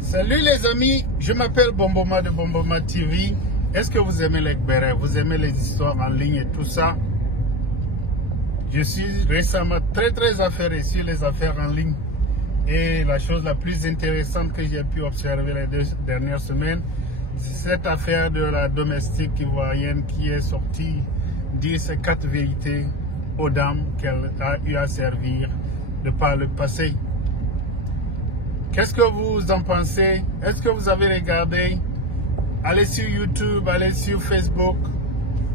Salut les amis, je m'appelle Bomboma de Bomboma TV. Est-ce que vous aimez les bérets, vous aimez les histoires en ligne et tout ça? Je suis récemment très affairé sur les affaires en ligne. Et la chose la plus intéressante que j'ai pu observer les 2 dernières semaines, c'est cette affaire de la domestique ivoirienne qui est sortie dire ses 4 vérités aux dames qu'elle a eu à servir de par le passé. Qu'est-ce que vous en pensez? Est-ce que vous avez regardé? Allez sur YouTube, allez sur Facebook.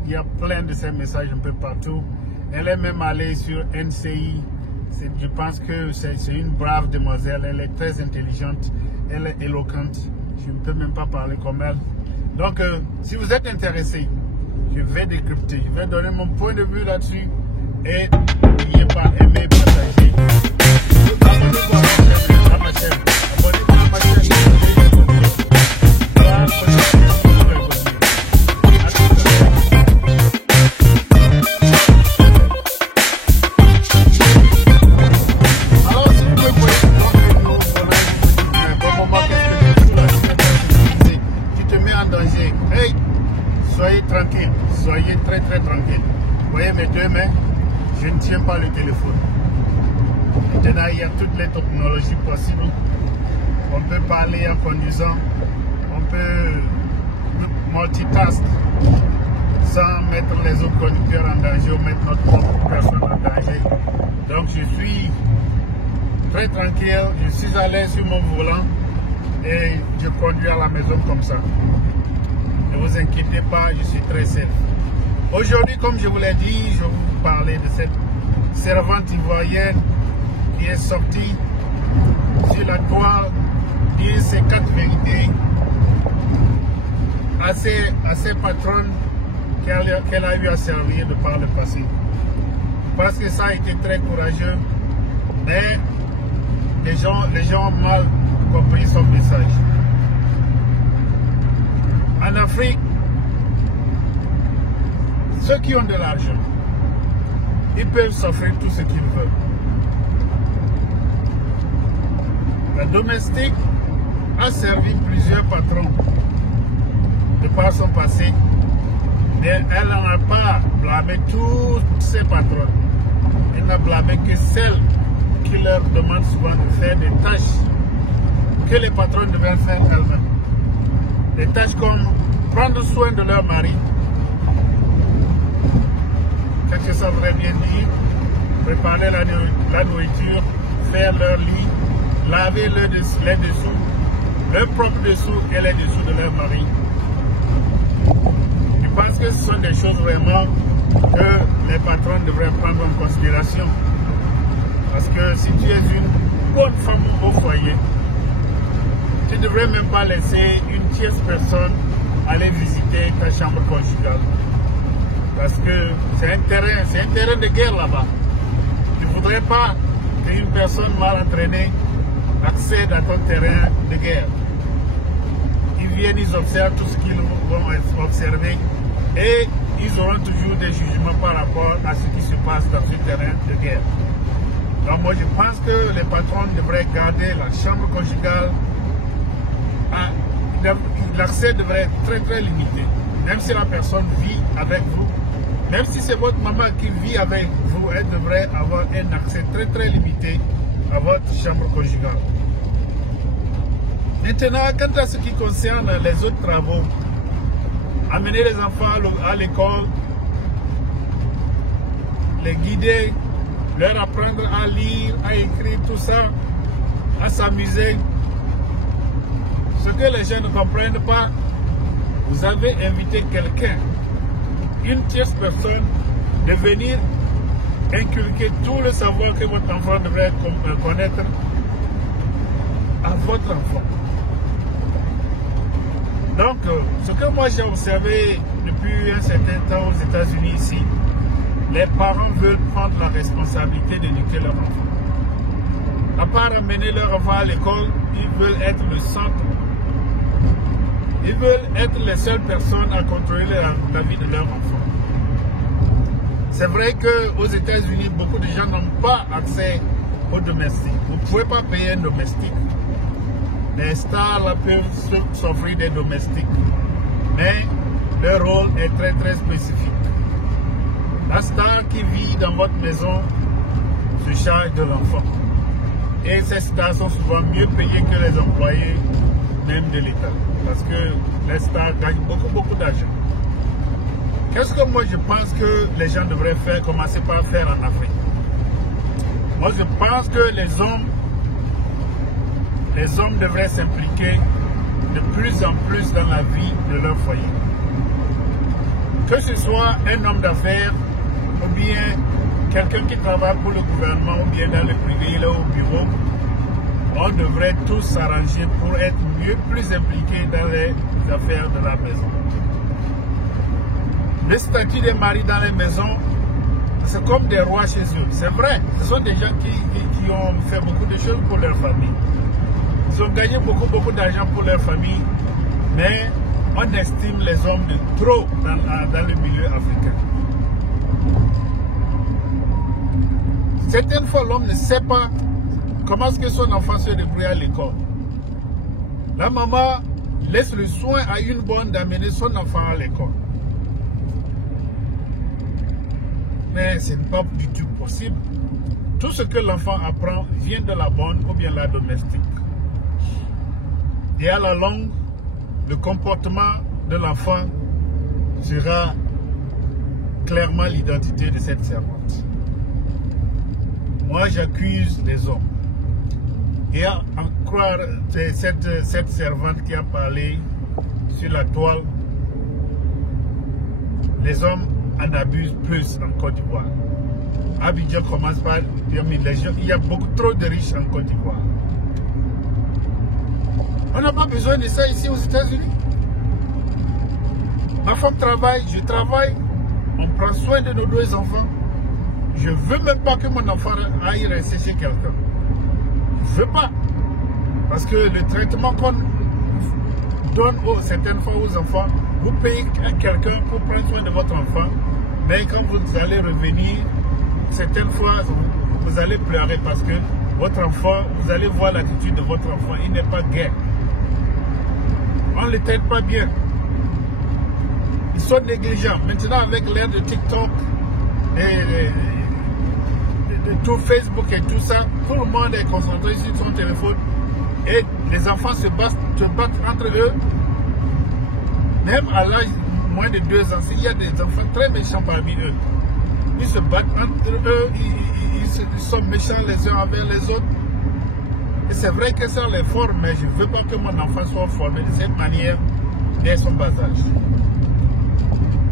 Il y a plein de ces messages un peu partout. Elle est même allée sur NCI. Je pense que c'est une brave demoiselle. Elle est très intelligente. Elle est éloquente. Je ne peux même pas parler comme elle. Donc, si vous êtes intéressé, je vais décrypter. Je vais donner mon point de vue là-dessus. Et n'oubliez pas, aimer, partager. Abonnez-vous à ma chaîne. Abonnez-vous à ma chaîne. Alors, si vous me voyez tu te mets en danger. Hey, soyez tranquille. Soyez très tranquille. Vous voyez mes 2 mains? Je ne tiens pas le téléphone. Maintenant, il y a toutes les technologies possibles. On peut parler en conduisant. On peut multitask sans mettre les autres conducteurs en danger ou mettre notre propre personne en danger. Donc, je suis très tranquille. Je suis à l'aise sur mon volant et je conduis à la maison comme ça. Ne vous inquiétez pas, je suis très safe. Aujourd'hui, comme je vous l'ai dit, je vais vous parler de cette servante ivoirienne qui est sortie sur la toile, dire ses 4 vérités à ses patronnes qu'elle a eu à servir de par le passé. Parce que ça a été très courageux, mais les gens ont mal compris son message. En Afrique, ceux qui ont de l'argent, ils peuvent s'offrir tout ce qu'ils veulent. La domestique a servi plusieurs patrons de par son passé, mais elle n'en a pas blâmé tous ses patrons. Elle n'a blâmé que celles qui leur demandent souvent de faire des tâches que les patrons devraient faire elles-mêmes. Des tâches comme prendre soin de leur mari, qu'est-ce que ça voudrait bien dire? Préparer la nourriture, faire leur lit, laver les dessous, leurs propres dessous et les dessous de leur mari. Je pense que ce sont des choses vraiment que les patrons devraient prendre en considération. Parce que si tu es une bonne femme au foyer, tu ne devrais même pas laisser une tierce personne aller visiter ta chambre conjugale. Parce que c'est un terrain de guerre là-bas. Tu ne voudrais pas qu'une personne mal entraînée accède à ton terrain de guerre. Ils viennent, ils observent tout ce qu'ils vont observer et ils auront toujours des jugements par rapport à ce qui se passe dans ce terrain de guerre. Donc moi je pense que les patrons devraient garder la chambre conjugale. L'accès devrait être très limité. Même si la personne vit avec vous, même si c'est votre maman qui vit avec vous, elle devrait avoir un accès très limité à votre chambre conjugale. Maintenant, quant à ce qui concerne les autres travaux, amener les enfants à l'école, les guider, leur apprendre à lire, à écrire, tout ça, à s'amuser. Ce que les gens ne comprennent pas, vous avez invité quelqu'un, une tierce personne, de venir inculquer tout le savoir que votre enfant devrait connaître à votre enfant. Donc, ce que moi j'ai observé depuis un certain temps aux États-Unis ici, les parents veulent prendre la responsabilité d'éduquer leur enfant. À part amener leur enfant à l'école, ils veulent être le centre. Ils veulent être les seules personnes à contrôler la vie de leur enfant. C'est vrai qu'aux États-Unis, beaucoup de gens n'ont pas accès aux domestiques. Vous ne pouvez pas payer un domestique. les stars là, peuvent s'offrir des domestiques. Mais leur rôle est très très spécifique. La star qui vit dans votre maison se charge de l'enfant. Et ces stars sont souvent mieux payées que les employés même de l'État. Parce que les stars gagnent beaucoup d'argent. Qu'est-ce que moi je pense que les gens devraient commencer par faire en Afrique? Moi je pense que les hommes devraient s'impliquer de plus en plus dans la vie de leur foyer. Que ce soit un homme d'affaires ou bien quelqu'un qui travaille pour le gouvernement ou bien dans le privé, là au bureau, on devrait tous s'arranger pour être plus impliqués dans les affaires de la maison. Le statut des maris dans les maisons, c'est comme des rois chez eux. C'est vrai, ce sont des gens qui ont fait beaucoup de choses pour leur famille. Ils ont gagné beaucoup d'argent pour leur famille, mais on estime les hommes de trop dans le milieu africain. Certaines fois, l'homme ne sait pas comment est-ce que son enfant se débrouille à l'école. La maman laisse le soin à une bonne d'amener son enfant à l'école. Mais ce n'est pas du tout possible. Tout ce que l'enfant apprend vient de la bonne ou bien la domestique. Et à la longue, le comportement de l'enfant sera clairement l'identité de cette servante. Moi, j'accuse les hommes. Et à en croire cette servante qui a parlé sur la toile, les hommes en abusent plus en Côte d'Ivoire. Abidjan commence par dire il y a beaucoup trop de riches en Côte d'Ivoire. On n'a pas besoin de ça ici aux États-Unis. Ma femme travaille, je travaille, on prend soin de nos deux enfants. Je ne veux même pas que mon enfant aille rester chez quelqu'un. Je ne veux pas. Parce que le traitement qu'on donne certaines fois aux enfants, vous payez quelqu'un pour prendre soin de votre enfant, mais quand vous allez revenir, certaines fois, vous allez pleurer parce que votre enfant, vous allez voir l'attitude de votre enfant, il n'est pas gai. On ne les traite pas bien. Ils sont négligents. Maintenant, avec l'ère de TikTok, de tout Facebook et tout ça, tout le monde est concentré sur son téléphone et les enfants se battent entre eux. Même à l'âge moins de 2 ans, il y a des enfants très méchants parmi eux. Ils se battent entre eux, ils sont méchants les uns envers les autres. Et c'est vrai que ça les forme, mais je ne veux pas que mon enfant soit formé de cette manière dès son bas âge.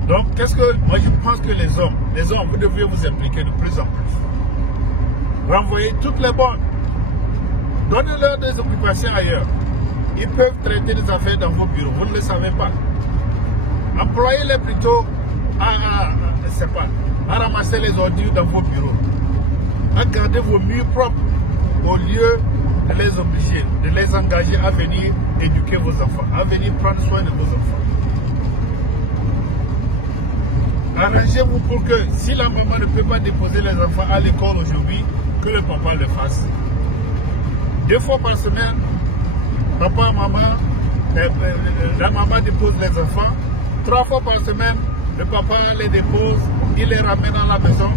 Donc, moi je pense que les hommes, vous devriez vous impliquer de plus en plus. Renvoyez toutes les bonnes. Donnez-leur des occupations ailleurs. Ils peuvent traiter des affaires dans vos bureaux, vous ne le savez pas. Employez-les plutôt à ramasser les ordures dans vos bureaux, à garder vos murs propres, au lieu de les obliger, de les engager à venir éduquer vos enfants, à venir prendre soin de vos enfants. Arrangez-vous pour que si la maman ne peut pas déposer les enfants à l'école aujourd'hui, que le papa le fasse. 2 fois par semaine, papa, maman, la maman dépose les enfants. 3 fois par semaine, le papa les dépose, il les ramène à la maison.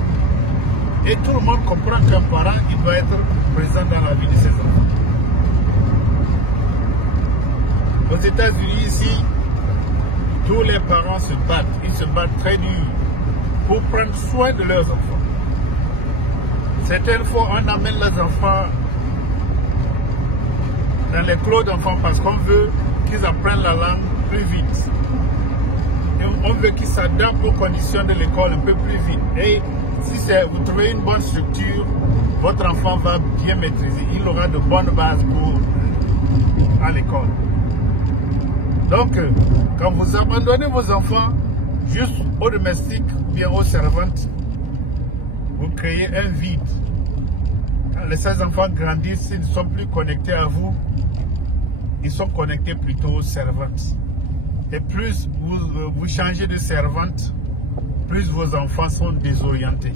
Et tout le monde comprend qu'un parent, il doit être présent dans la vie de ses enfants. Aux États-Unis, ici, tous les parents se battent. Ils se battent très dur pour prendre soin de leurs enfants. Certaines fois, on amène les enfants dans les clos d'enfants parce qu'on veut qu'ils apprennent la langue plus vite. Et on veut qu'ils s'adaptent aux conditions de l'école un peu plus vite. Et si vous trouvez une bonne structure, votre enfant va bien maîtriser. Il aura de bonnes bases à l'école. Donc, quand vous abandonnez vos enfants juste aux domestiques ou bien aux servantes, vous créez un vide. Quand ces enfants grandissent, ils ne sont plus connectés à vous, ils sont connectés plutôt aux servantes. Et plus vous changez de servante, plus vos enfants sont désorientés.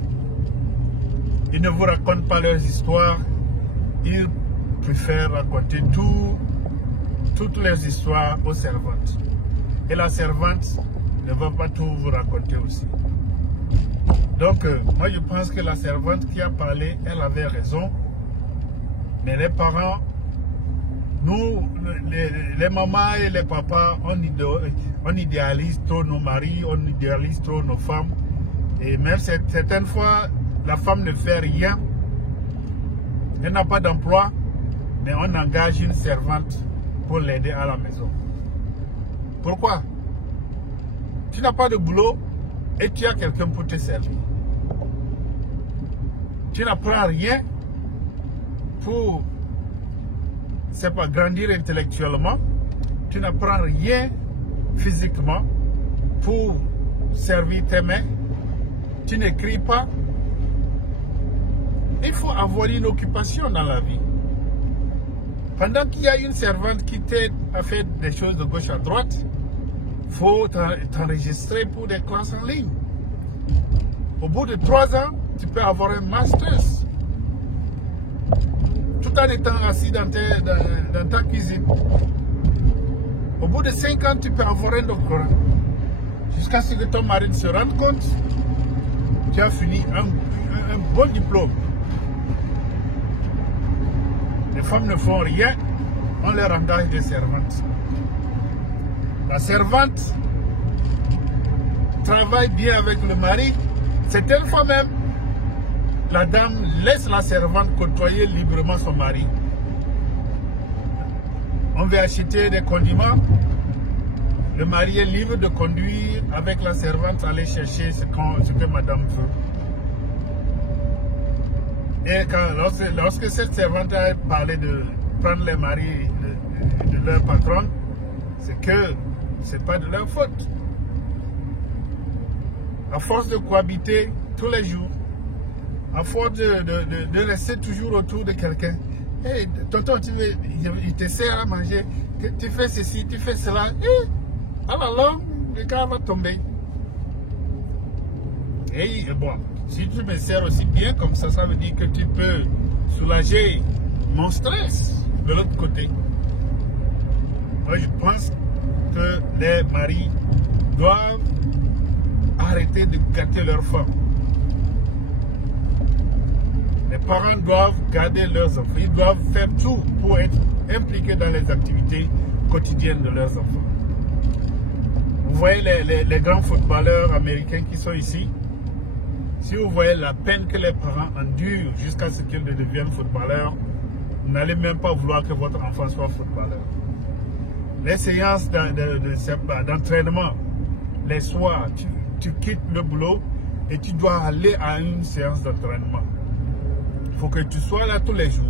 Ils ne vous racontent pas leurs histoires, ils préfèrent raconter tout toutes les histoires aux servantes. Et la servante ne va pas tout vous raconter aussi. Donc, moi je pense que la servante qui a parlé, elle avait raison. Mais les parents, nous, les mamans et les papas, on idéalise trop nos maris, on idéalise trop nos femmes. Et même certaines fois, la femme ne fait rien. Elle n'a pas d'emploi, mais on engage une servante pour l'aider à la maison. Pourquoi? Tu n'as pas de boulot et tu as quelqu'un pour te servir. Tu n'apprends rien pour, c'est pas, grandir intellectuellement. Tu n'apprends rien physiquement pour servir tes mains. Tu n'écris pas. Il faut avoir une occupation dans la vie. Pendant qu'il y a une servante qui t'aide à faire des choses de gauche à droite, il faut t'enregistrer pour des classes en ligne. Au bout de 3 ans, tu peux avoir un master. Tout en étant assis dans ta cuisine. Au bout de 5 ans, tu peux avoir un doctorat. Jusqu'à ce que ton mari se rende compte, tu as fini un bon diplôme. Les femmes ne font rien, on leur engage des servantes. La servante travaille bien avec le mari. Certaines fois même, la dame laisse la servante côtoyer librement son mari. On veut acheter des condiments. Le mari est libre de conduire avec la servante, aller chercher ce que madame veut. Et lorsque cette servante a parlé de prendre les maris de leur patron, c'est que ce n'est pas de leur faute. À force de cohabiter tous les jours, à force de rester toujours autour de quelqu'un, hey, tonton, il te sert à manger, tu fais ceci, tu fais cela, et à la longue, le gars va tomber. Et bon, si tu me sers aussi bien comme ça, ça veut dire que tu peux soulager mon stress de l'autre côté. Moi, je pense que les maris doivent arrêter de gâter leurs femmes. Les parents doivent garder leurs enfants. Ils doivent faire tout pour être impliqués dans les activités quotidiennes de leurs enfants. Vous voyez les grands footballeurs américains qui sont ici. Si vous voyez la peine que les parents endurent jusqu'à ce qu'ils deviennent footballeurs, vous n'allez même pas vouloir que votre enfant soit footballeur. Les séances d'entraînement, les soirs, tu quittes le boulot et tu dois aller à une séance d'entraînement. Il faut que tu sois là tous les jours.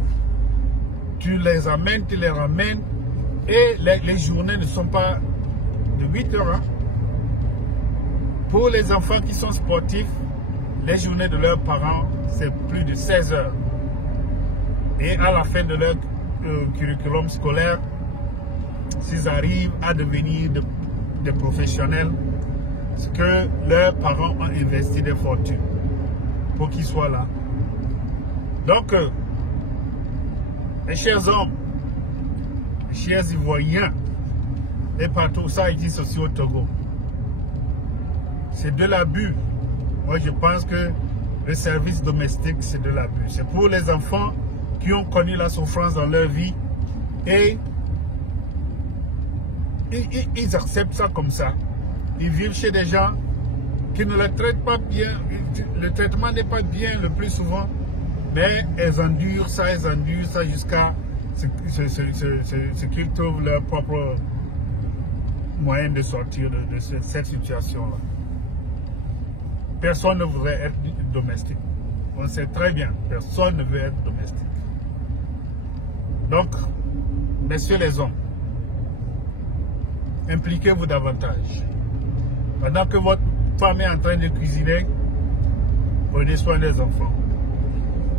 Tu les amènes, tu les ramènes. Et les journées ne sont pas de 8 heures. Hein. Pour les enfants qui sont sportifs, les journées de leurs parents, c'est plus de 16 heures. Et à la fin de leur curriculum scolaire, s'ils arrivent à devenir des professionnels, c'est que leurs parents ont investi des fortunes pour qu'ils soient là. Donc, mes chers hommes, mes chers Ivoiriens, et partout, ça existe aussi au Togo. C'est de l'abus. Moi, je pense que le service domestique, c'est de l'abus. C'est pour les enfants qui ont connu la souffrance dans leur vie et ils acceptent ça comme ça. Ils vivent chez des gens qui ne les traitent pas bien. Le traitement n'est pas bien le plus souvent, mais elles endurent ça jusqu'à ce qu'ils trouvent leur propre moyen de sortir de cette situation-là. Personne ne voudrait être domestique. On sait très bien, personne ne veut être domestique. Donc, messieurs les hommes, impliquez-vous davantage. Pendant que votre femme est en train de cuisiner, prenez soin des enfants.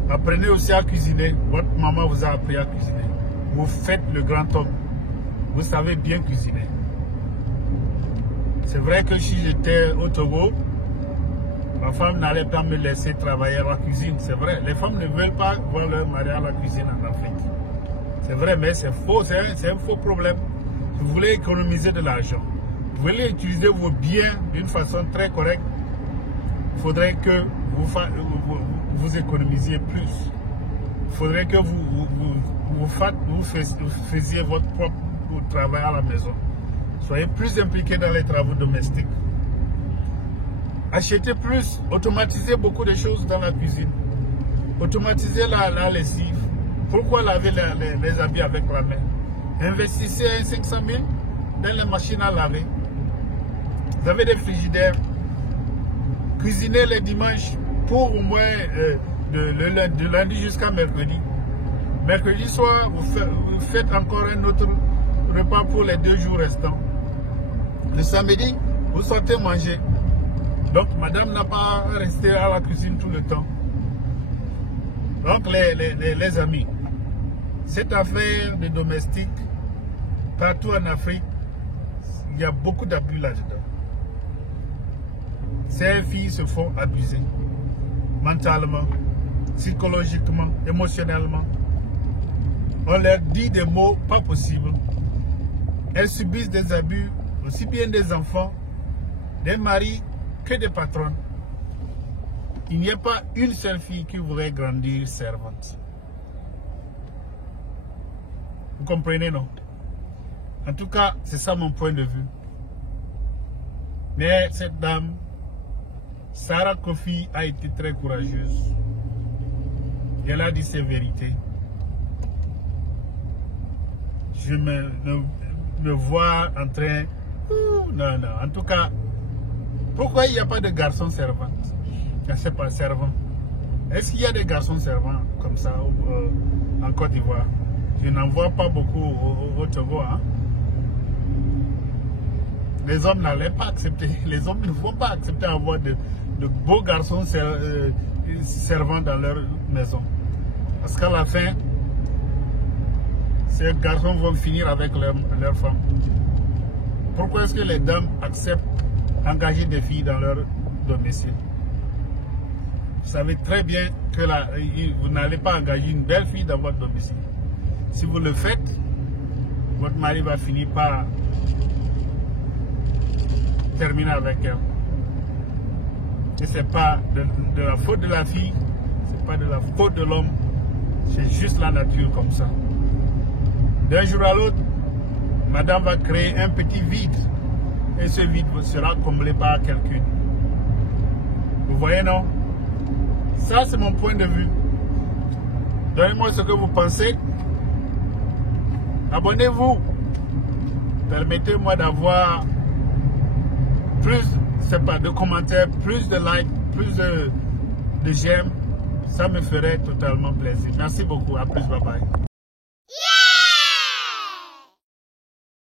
Apprenez aussi à cuisiner. Votre maman vous a appris à cuisiner. Vous faites le grand homme. Vous savez bien cuisiner. C'est vrai que si j'étais au Togo, ma femme n'allait pas me laisser travailler à la cuisine. C'est vrai. Les femmes ne veulent pas voir leur mari à la cuisine en Afrique. C'est vrai, mais c'est faux, c'est un faux problème. Si vous voulez économiser de l'argent, vous voulez utiliser vos biens d'une façon très correcte, il faudrait que vous économisiez plus. Il faudrait que vous faisiez votre propre travail à la maison. Soyez plus impliqués dans les travaux domestiques. Achetez plus, automatisez beaucoup de choses dans la cuisine. Automatisez la lessive. Pourquoi laver les habits avec la main? Investissez 500 000 dans les machines à laver. Vous avez des frigidaires. Cuisinez les dimanches pour au moins de lundi jusqu'à mercredi. Mercredi soir, vous faites encore un autre repas pour les 2 jours restants. Le samedi, vous sortez manger. Donc, madame n'a pas à rester à la cuisine tout le temps. Donc, les amis, cette affaire de domestique, partout en Afrique, il y a beaucoup d'abus là-dedans. Ces filles se font abuser mentalement, psychologiquement, émotionnellement. On leur dit des mots pas possibles. Elles subissent des abus, aussi bien des enfants, des maris que des patronnes. Il n'y a pas une seule fille qui voudrait grandir servante. Vous comprenez, non? En tout cas, c'est ça mon point de vue. Mais cette dame, Sarah Kofi, a été très courageuse. Elle a dit ses vérités. Je me vois en train... Non, non. En tout cas, pourquoi il n'y a pas de garçons servants? C'est pas servant. Est-ce qu'il y a des garçons servants comme ça en Côte d'Ivoire? Je n'en vois pas beaucoup au Togo. Hein? Les hommes n'allaient pas accepter. Les hommes ne vont pas accepter d'avoir de beaux garçons servants dans leur maison. Parce qu'à la fin, ces garçons vont finir avec leurs femmes. Pourquoi est-ce que les dames acceptent d'engager des filles dans leur domicile? Vous savez très bien que vous n'allez pas engager une belle fille dans votre domicile. Si vous le faites, votre mari va finir par terminer avec elle. Et ce n'est pas de la faute de la fille, ce n'est pas de la faute de l'homme, c'est juste la nature comme ça. D'un jour à l'autre, madame va créer un petit vide et ce vide sera comblé par quelqu'un. Vous voyez, non? Ça, c'est mon point de vue. Donnez-moi ce que vous pensez. Abonnez-vous. Permettez-moi d'avoir plus de commentaires, plus de likes, plus de j'aime. Ça me ferait totalement plaisir. Merci beaucoup. À plus. Bye bye.